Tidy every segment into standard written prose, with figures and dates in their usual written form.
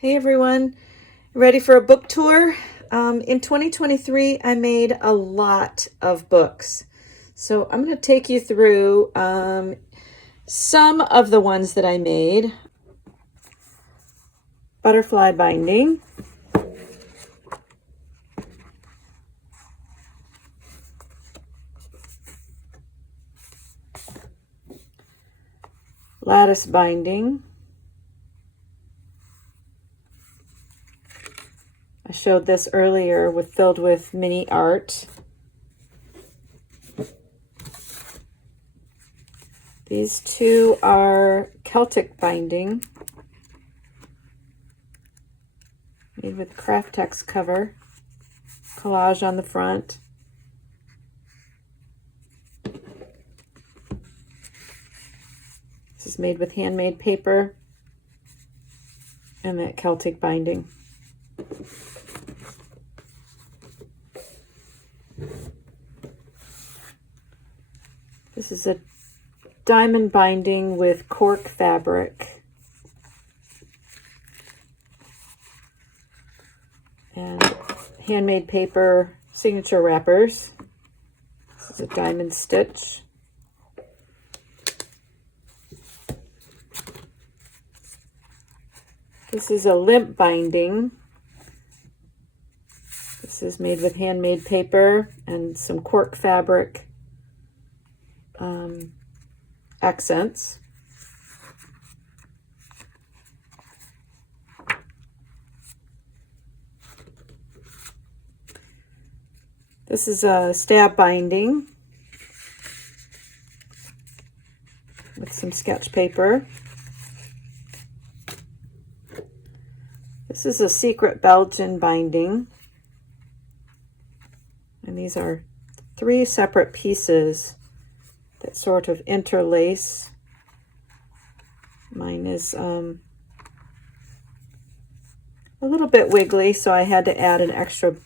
Hey everyone, ready for a book tour? In 2023, I made a lot of books. So I'm going to take you through some of the ones that I made. Butterfly binding. Lattice binding. I showed this earlier filled with mini art. These two are Celtic binding, made with craft text cover, collage on the front. This is made with handmade paper and that Celtic binding. This is a diamond binding with cork fabric and handmade paper signature wrappers. This is a diamond stitch. This is a limp binding. This is made with handmade paper and some cork fabric accents. This is a stab binding with some sketch paper. This is a secret Belgian binding. And these are 3 separate pieces that sort of interlace. Mine is a little bit wiggly, so I had to add an extra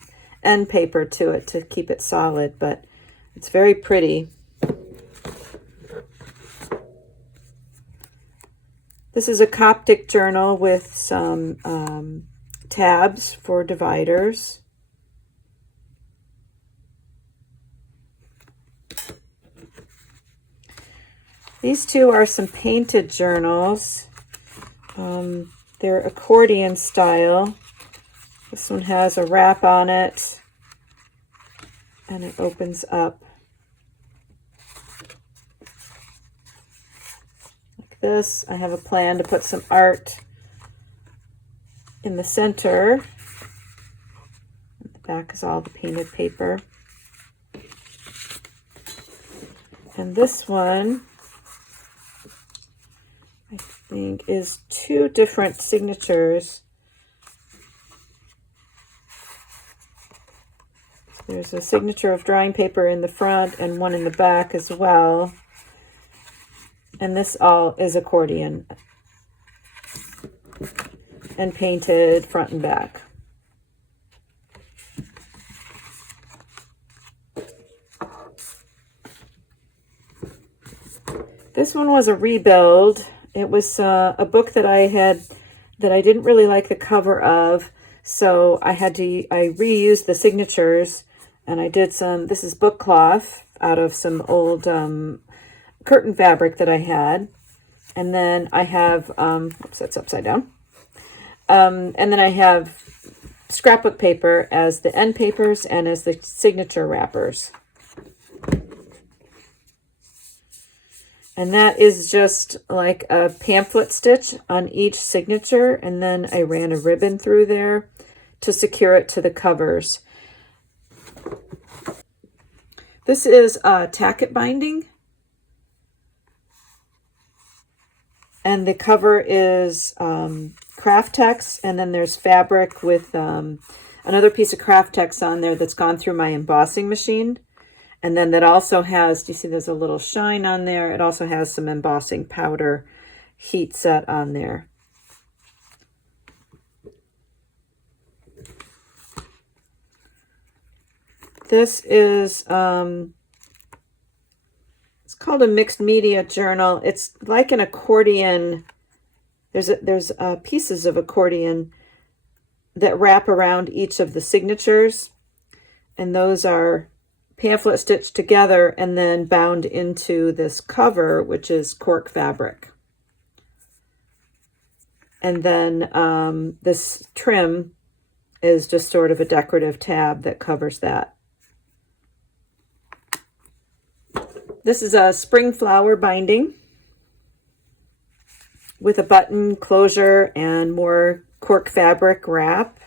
end paper to it to keep it solid, but it's very pretty. This is a Coptic journal with some tabs for dividers. These two are some painted journals. They're accordion style. This one has a wrap on it and it opens up like this. I have a plan to put some art in the center. The back is all the painted paper. And this one, I think, is 2 different signatures. There's a signature of drawing paper in the front and one in the back as well. And this all is accordion and painted front and back. This one was a rebuild. It was a book that I didn't really like the cover of, so I reused the signatures, and I did this is book cloth out of some old curtain fabric that I had, and then I have, oops, that's upside down, and then I have scrapbook paper as the end papers and as the signature wrappers. And that is just like a pamphlet stitch on each signature, and then I ran a ribbon through there to secure it to the covers. This is tacket binding, and the cover is craft text, and then there's fabric with another piece of craft text on there that's gone through my embossing machine. And then that also has, do you see there's a little shine on there? It also has some embossing powder heat set on there. This is, it's called a mixed media journal. It's like an accordion. There's pieces of accordion that wrap around each of the signatures. And those are pamphlet stitched together and then bound into this cover, which is cork fabric. And then this trim is just sort of a decorative tab that covers that. This is a spring flower binding with a button closure and more cork fabric wrap.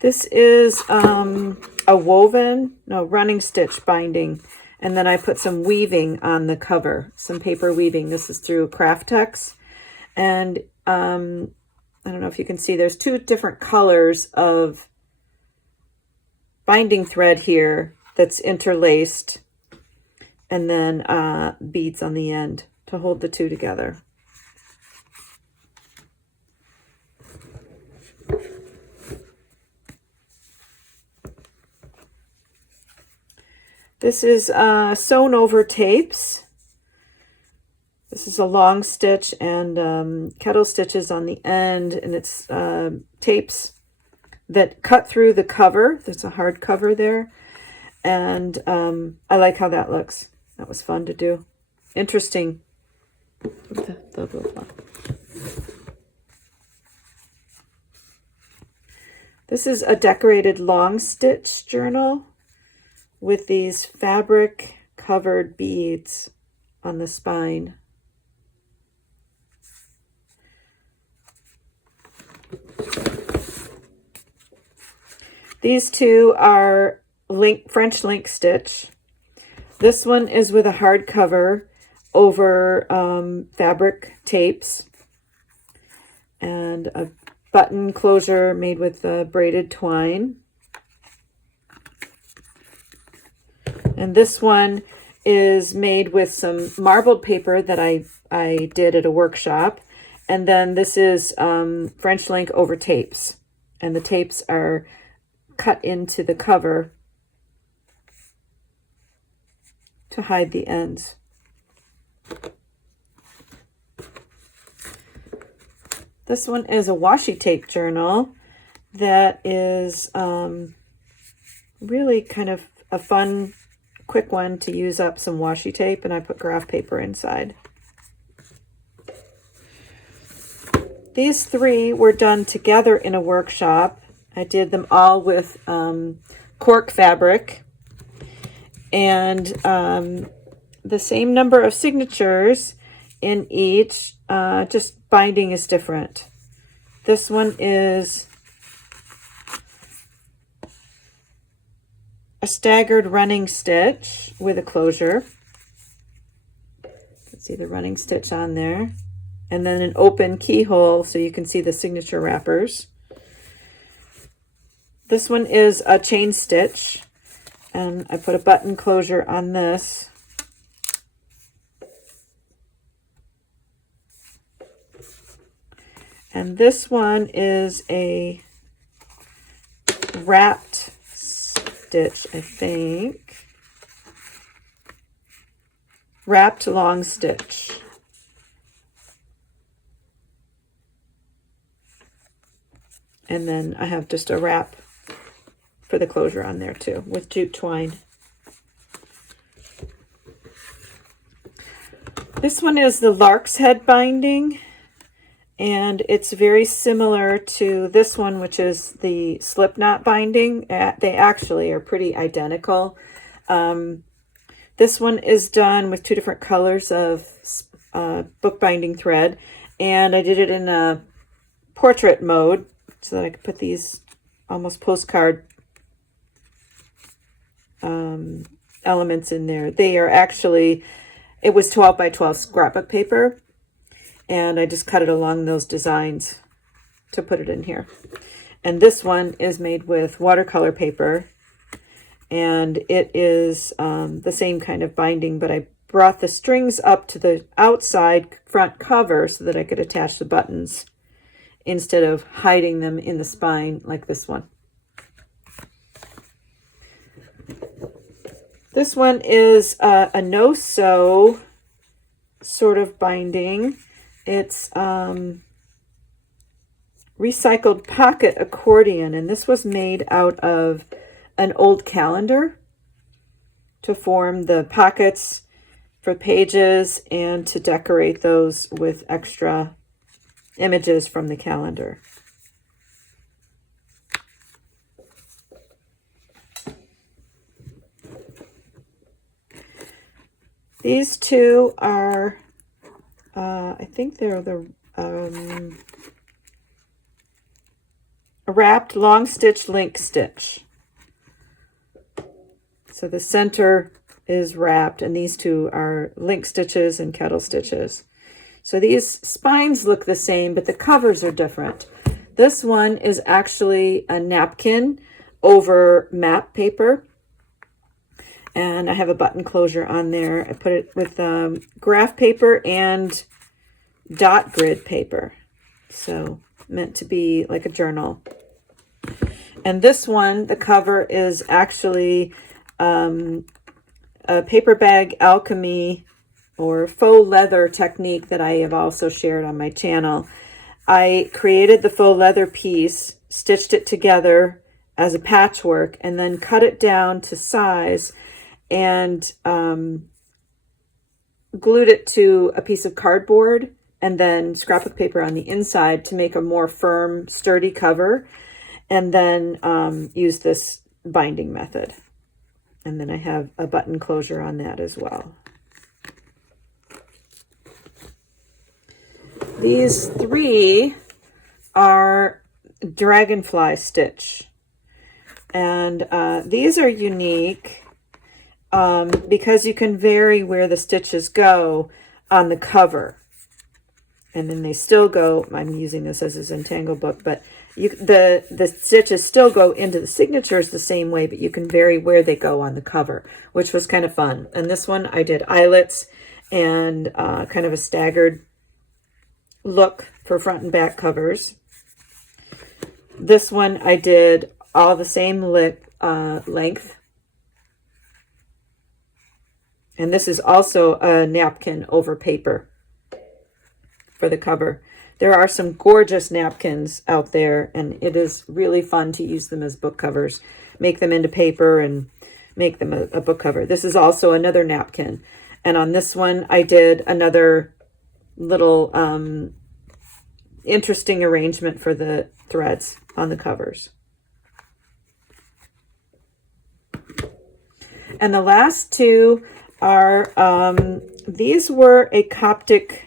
This is a running stitch binding, and then I put some weaving on the cover, some paper weaving. This is through Craft Tex, and I don't know if you can see, there's two different colors of binding thread here that's interlaced, and then beads on the end to hold the two together. This is sewn over tapes. This is a long stitch and kettle stitches on the end, and it's tapes that cut through the cover. There's a hard cover there, and I like how that looks. That was fun to do. Interesting. This is a decorated long stitch journal with these fabric covered beads on the spine. These two are French link stitch. This one is with a hard cover over fabric tapes and a button closure made with braided twine. And this one is made with some marbled paper that I did at a workshop. And then this is French link over tapes. And the tapes are cut into the cover to hide the ends. This one is a washi tape journal that is really kind of a fun, quick one to use up some washi tape, and I put graph paper inside. These three were done together in a workshop. I did them all with cork fabric and the same number of signatures in each, just binding is different. This one is a staggered running stitch with a closure. You can see the running stitch on there. And then an open keyhole so you can see the signature wrappers. This one is a chain stitch, and I put a button closure on this. And this one is a wrapped stitch, I think. Wrapped long stitch. And then I have just a wrap for the closure on there too, with jute twine. This one is the Lark's Head binding, and it's very similar to this one, which is the Slipknot binding. They actually are pretty identical. This one is done with two different colors of bookbinding thread, and I did it in a portrait mode, so that I could put these almost postcard elements in there. They are actually, it was 12 by 12 scrapbook paper, and I just cut it along those designs to put it in here. And this one is made with watercolor paper, and it is the same kind of binding, but I brought the strings up to the outside front cover so that I could attach the buttons instead of hiding them in the spine like this one. This one is a no-sew sort of binding. It's recycled pocket accordion, and this was made out of an old calendar to form the pockets for pages and to decorate those with extra images from the calendar. These two are, I think they're the wrapped long stitch link stitch. So the center is wrapped, and these two are link stitches and kettle stitches. So these spines look the same, but the covers are different. This one is actually a napkin over map paper. And I have a button closure on there. I put it with graph paper and dot grid paper. So meant to be like a journal. And this one, the cover is actually a paper bag alchemy or faux leather technique that I have also shared on my channel. I created the faux leather piece, stitched it together as a patchwork, and then cut it down to size and glued it to a piece of cardboard and then scrapbook paper on the inside to make a more firm, sturdy cover, and then use this binding method. And then I have a button closure on that as well. These three are dragonfly stitch, and these are unique because you can vary where the stitches go on the cover. And then they still go, I'm using this as a Zentangle book, but the stitches still go into the signatures the same way, but you can vary where they go on the cover, which was kind of fun. And this one I did eyelets and kind of a staggered look for front and back covers. This one I did all the same length. And this is also a napkin over paper for the cover. There are some gorgeous napkins out there, and it is really fun to use them as book covers. Make them into paper and make them a book cover. This is also another napkin. And on this one, I did another little interesting arrangement for the threads on the covers. And the last two are, these were a Coptic,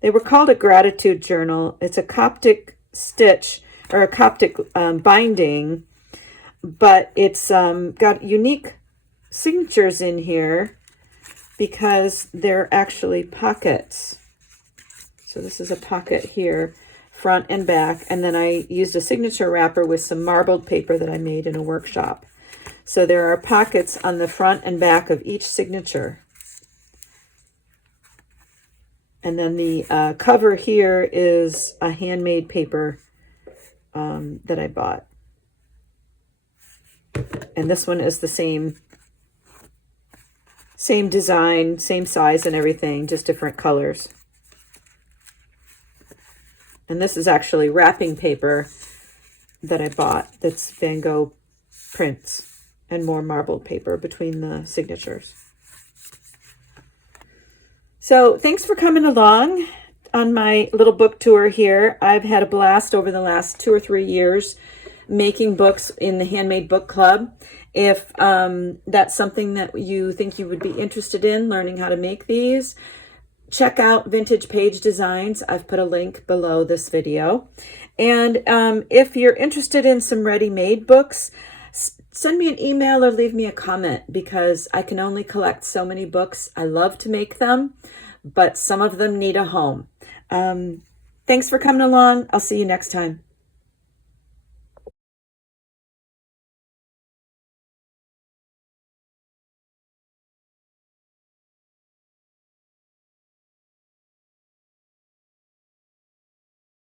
they were called a gratitude journal. It's a Coptic stitch or a Coptic binding, but it's got unique signatures in here because they're actually pockets. So this is a pocket here, front and back, and then I used a signature wrapper with some marbled paper that I made in a workshop. So there are pockets on the front and back of each signature. And then the cover here is a handmade paper that I bought. And this one is the same design, same size and everything, just different colors. And this is actually wrapping paper that I bought. That's Van Gogh prints and more marbled paper between the signatures. So thanks for coming along on my little book tour here. I've had a blast over the last 2 or 3 years making books in the Handmade Book Club. If that's something that you think you would be interested in, learning how to make these, check out Vintage Page Designs. I've put a link below this video. And if you're interested in some ready-made books, send me an email or leave me a comment, because I can only collect so many books. I love to make them, but some of them need a home. Thanks for coming along. I'll see you next time.